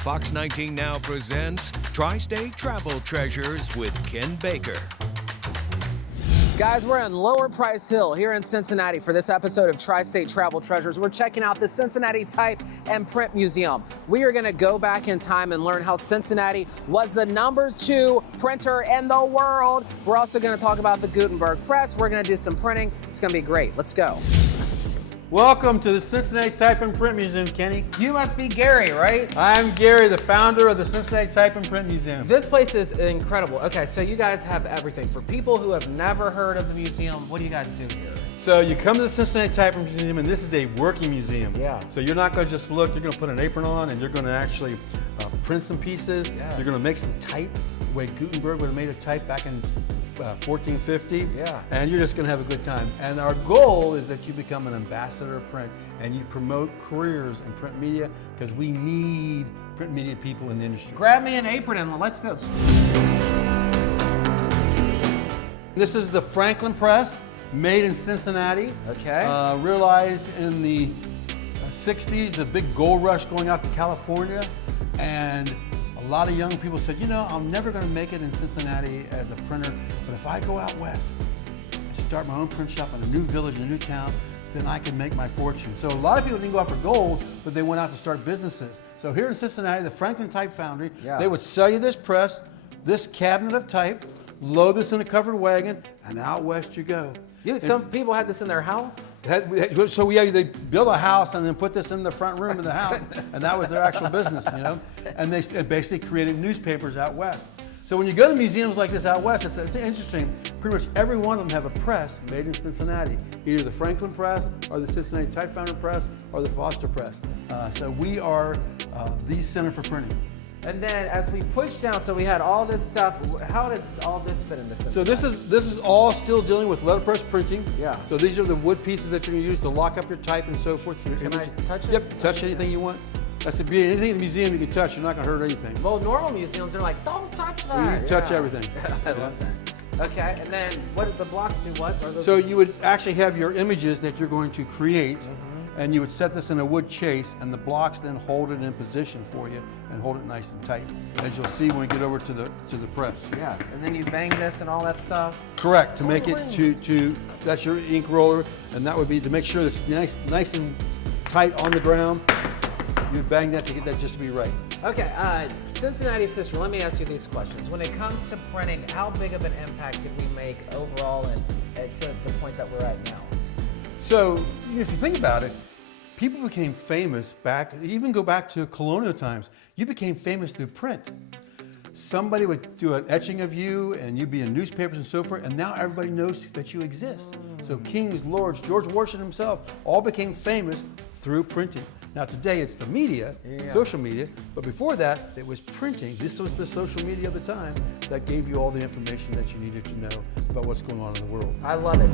Fox 19 now presents Tri-State Travel Treasures with Ken Baker. Guys, we're in Lower Price Hill here in Cincinnati for this episode of Tri-State Travel Treasures. We're checking out the Cincinnati Type and Print Museum. We are gonna go back in time and learn how Cincinnati was the #2 printer in the world. We're also gonna talk about the Gutenberg press. We're gonna do some printing. It's gonna be great. Let's go. Welcome to the Cincinnati Type and Print Museum, Kenny. You must be Gary, right? I'm Gary, the founder of the Cincinnati Type and Print Museum. This place is incredible. Okay, so you guys have everything. For people who have never heard of the museum, what do you guys do here? So you come to the Cincinnati Type and Print Museum, and this is a working museum. Yeah. So you're not going to just look, you're going to put an apron on, and you're going to actually print some pieces. Yes. You're going to make some type, the way Gutenberg would have made a type back in 1450. Yeah. And you're just going to have a good time. And our goal is that you become an ambassador of print, and you promote careers in print media, because we need print media people in the industry. Grab me an apron and let's go. This is the Franklin Press, made in Cincinnati. Okay. Realized in the 60s, a big gold rush going out to California, and a lot of young people said, you know, I'm never going to make it in Cincinnati as a printer, but if I go out west and start my own print shop in a new village, in a new town, then I can make my fortune. So a lot of people didn't go out for gold, but they went out to start businesses. So here in Cincinnati, the Franklin Type Foundry, they would sell you this press, this cabinet of type, load this in a covered wagon, and out west you go. Some people had this in their house? So they built a house and then put this in the front room of the house, and that was their actual business, you know? And they basically created newspapers out west. So when you go to museums like this out west, it's interesting. Pretty much every one of them have a press made in Cincinnati, either the Franklin Press or the Cincinnati Type Foundry Press or the Foster Press. So we are the center for printing. And then as we push down, so we had all this stuff. How does all this fit into Cincinnati? So this is all still dealing with letterpress printing. Yeah. So these are the wood pieces that you're going to use to lock up your type and so forth. Can I touch it? Yep, touch anything you want. That's the beauty. Anything in the museum you can touch, you're not going to hurt anything. Well, normal museums are like, don't touch that. You can touch everything. I love that. Okay, and then what did the blocks do? What are those? So you would actually have your images that you're going to create, and you would set this in a wood chase, and the blocks then hold it in position for you and hold it nice and tight, as you'll see when we get over to the press. Yes, and then you bang this and all that stuff. Correct. To make it to that's your ink roller, and that would be to make sure it's nice and tight on the ground. You would bang that to get that just to be right. Okay, Cincinnati's history. Let me ask you these questions. When it comes to printing, how big of an impact did we make overall, and to the point that we're at now? So if you think about it, people became famous even go back to colonial times. You became famous through print. Somebody would do an etching of you, and you'd be in newspapers and so forth, and now everybody knows that you exist. So kings, lords, George Washington himself, all became famous through printing. Now today it's the media, social media, but before that it was printing. This was the social media of the time that gave you all the information that you needed to know about what's going on in the world. I love it.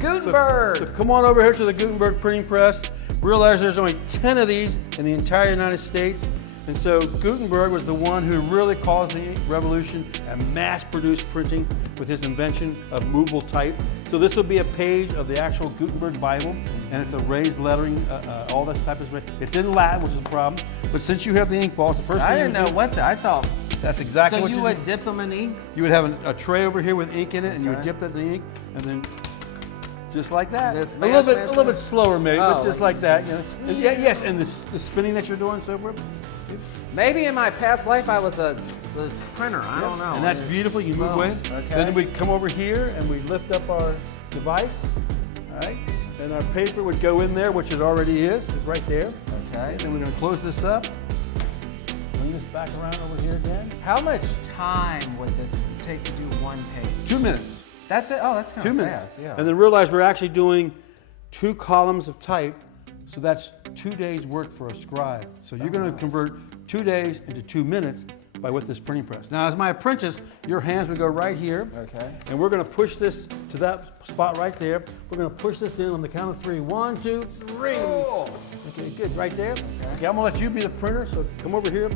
Gutenberg! So come on over here to the Gutenberg printing press. Realize there's only 10 of these in the entire United States. And so Gutenberg was the one who really caused the revolution and mass-produced printing with his invention of movable type. So this will be a page of the actual Gutenberg Bible, and it's a raised lettering, all that type of stuff. It's in Latin, which is a problem. But since you have the ink balls, the first thing I didn't know what I thought. That's exactly what you would dip them in ink? You would have a tray over here with ink in it, and you would dip that in ink, and then just like that. A little bit slower maybe, but just like that. You know? And yes, and the spinning that you're doing and so forth. Maybe in my past life I was a printer, I don't know. And that's beautiful, you move away. Okay. Then we come over here and we lift up our device, all right? And our paper would go in there, which it already is, it's right there. Okay. And then we're gonna close this up. Bring this back around over here again. How much time would this take to do one page? 2 minutes. That's it? Oh, that's kind 2 of minutes. fast, yeah. And then realize we're actually doing 2 columns of type, so that's 2 days work for a scribe. So you're gonna convert 2 days into 2 minutes by with this printing press. Now, as my apprentice, your hands would go right here. Okay. And we're gonna push this to that spot right there. We're gonna push this in on the count of 3. 1, 2, 3. Oh. Okay, good, right there. Okay, I'm gonna let you be the printer, so come over here.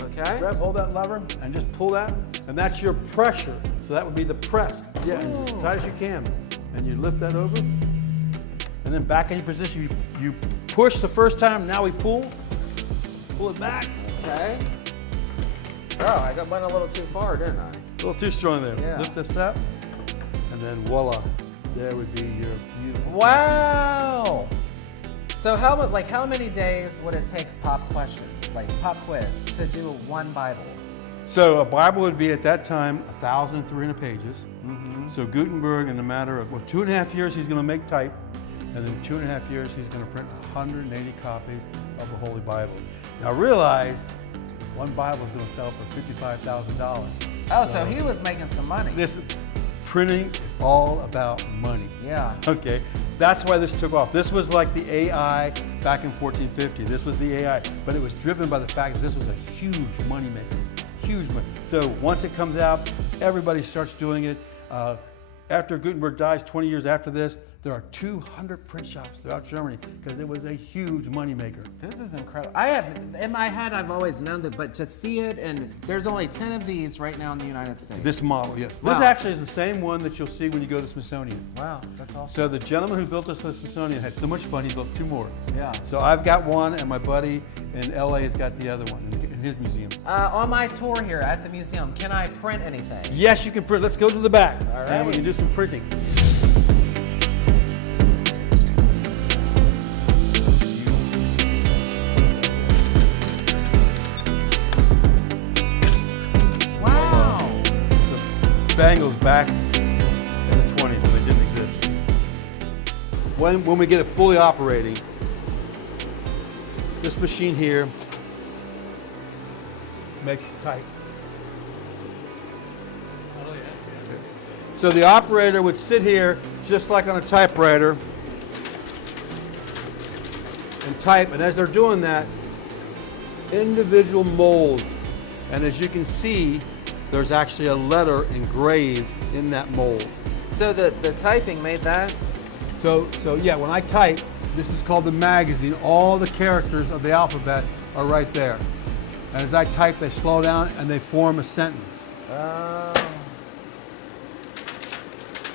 Okay. Grab, hold that lever, and just pull that. And that's your pressure. So that would be the press. Yeah, and just as tight as you can. And you lift that over. And then back in your position, you push the first time, now we pull it back. Okay. Oh, I went a little too far, didn't I? A little too strong there. Yeah. Lift this up, and then voila. There would be your beautiful. Wow. So how many days would it take pop question, like pop quiz, to do one Bible? So a Bible would be at that time 1,300 pages. So Gutenberg, in a matter of 2.5 years, he's going to make type, and in 2.5 years, he's going to print 180 copies of the Holy Bible. Now realize, one Bible is going to sell for $55,000. Oh, so he was making some money. This printing is all about money. Yeah. Okay, that's why this took off. This was like the AI back in 1450. This was the AI, but it was driven by the fact that this was a huge money maker. Huge money. So once it comes out, everybody starts doing it. After Gutenberg dies, 20 years after this, there are 200 print shops throughout Germany because it was a huge money maker. This is incredible. In my head, I've always known that, but to see it, and there's only 10 of these right now in the United States. This model, yes. Wow. This actually is the same one that you'll see when you go to Smithsonian. Wow, that's awesome. So the gentleman who built this at the Smithsonian had so much fun, he built 2 more. Yeah. So I've got one, and my buddy in LA has got the other one in his museum. On my tour here at the museum, can I print anything? Yes, you can print. Let's go to the back. All right. And we can do some printing. Wow. The bangles back in the 20s when they didn't exist. When we get it fully operating, this machine here makes type. So the operator would sit here just like on a typewriter and type, and as they're doing that, individual mold. And as you can see, there's actually a letter engraved in that mold. So the typing made that? So yeah, when I type, this is called the magazine. All the characters of the alphabet are right there. And as I type, they slow down and they form a sentence.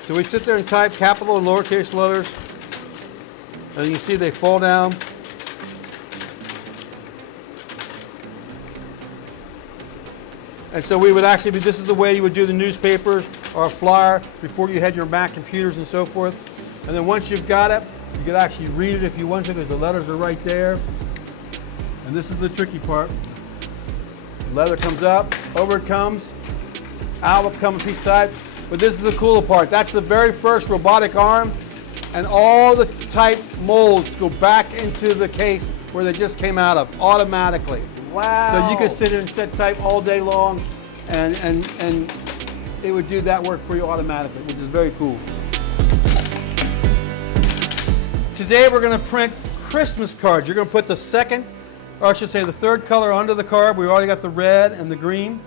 So we sit there and type capital and lowercase letters. And you can see they fall down. And so we would actually this is the way you would do the newspapers or a flyer before you had your Mac computers and so forth. And then once you've got it, you could actually read it if you want to because the letters are right there. And this is the tricky part. The letter comes up, over it comes, out will come a piece of type. But this is the cooler part. That's the very first robotic arm, and all the type molds go back into the case where they just came out of automatically. Wow. So you could sit here and set type all day long, and it would do that work for you automatically, which is very cool. Today we're going to print Christmas cards. You're going to put the second, or I should say the third color under the card. We've already got the red and the green.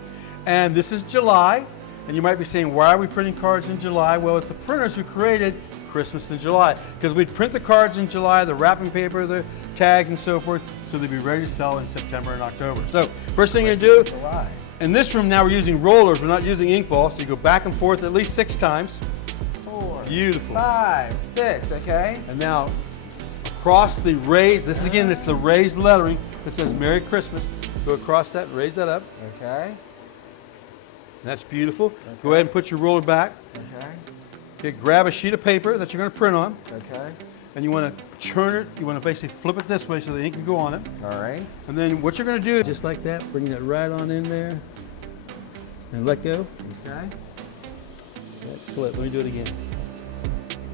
And this is July. And you might be saying, why are we printing cards in July? Well, it's the printers who created Christmas in July. Because we'd print the cards in July, the wrapping paper, the tags and so forth, so they'd be ready to sell in September and October. So first thing you do, in this room now we're using rollers, we're not using ink balls, so you go back and forth at least 6 times. 4, Beautiful. 5, 6, okay. And now across the raised, this is again, it's the raised lettering that says Merry Christmas. Go across that, raise that up. Okay. That's beautiful. Okay. Go ahead and put your roller back. Okay. Okay, grab a sheet of paper that you're going to print on. Okay. And you want to turn it, you want to basically flip it this way so the ink can go on it. All right. And then what you're going to do, just like that, bring that right on in there and let go. Okay. That's slit. Let me do it again.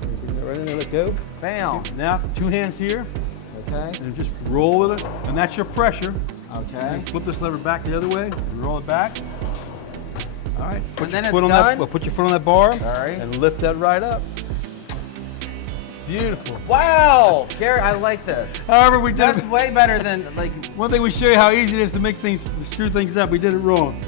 Bring that right in there, let go. Bam. Now, 2 hands here. Okay. And just roll with it. And that's your pressure. Okay. And flip this lever back the other way, and roll it back. All right. And then it's done? Put your foot on that bar. All right. And lift that right up. Beautiful. Wow, Gary, I like this. However, we did. That's way better than like. One thing we show you how easy it is to make things, to screw things up. We did it wrong.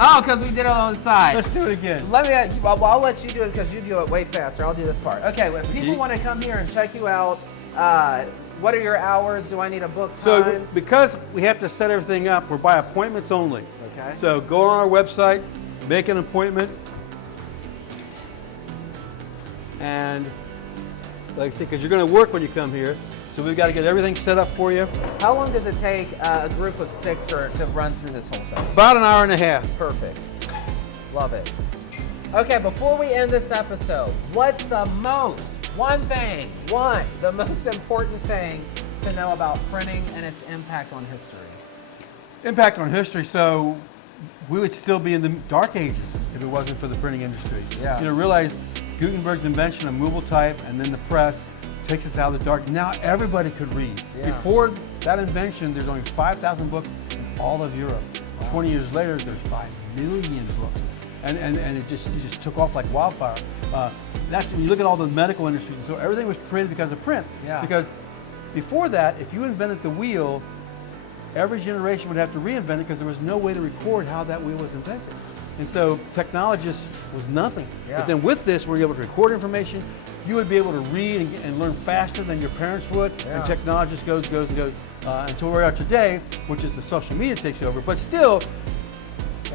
Oh, because we did it on the side. Let's do it again. Let me. Well, I'll let you do it because you do it way faster. I'll do this part. Okay. If people want to come here and check you out, what are your hours? Do I need a book times? So because we have to set everything up, we're by appointments only. Okay. So go on our website, make an appointment, and like I said, because you're going to work when you come here, So we've got to get everything set up for you. How long does it take a group of 6 to run through this whole thing? About an hour and a half. Perfect. Love it. Okay, before we end this episode, what's the most important thing to know about printing and its impact on history? Impact on history, so we would still be in the dark ages if it wasn't for the printing industry. Yeah. You know, realize Gutenberg's invention of movable type and then the press takes us out of the dark. Now everybody could read. Yeah. Before that invention, there's only 5,000 books in all of Europe. Wow. 20 years later, there's 5 million books. And it just took off like wildfire. That's when you look at all the medical industries, and so everything was created because of print. Yeah. Because before that, if you invented the wheel, every generation would have to reinvent it because there was no way to record how that wheel was invented. And so technology just was nothing. Yeah. But then with this, we're able to record information. You would be able to read and learn faster than your parents would. Yeah. And technology just goes until where we are today, which is the social media takes over. But still,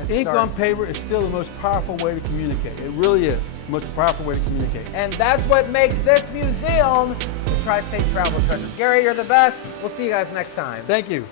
ink on paper is still the most powerful way to communicate. It really is the most powerful way to communicate. And that's what makes this museum the Tri-State Travel Treasures. Gary, you're the best. We'll see you guys next time. Thank you.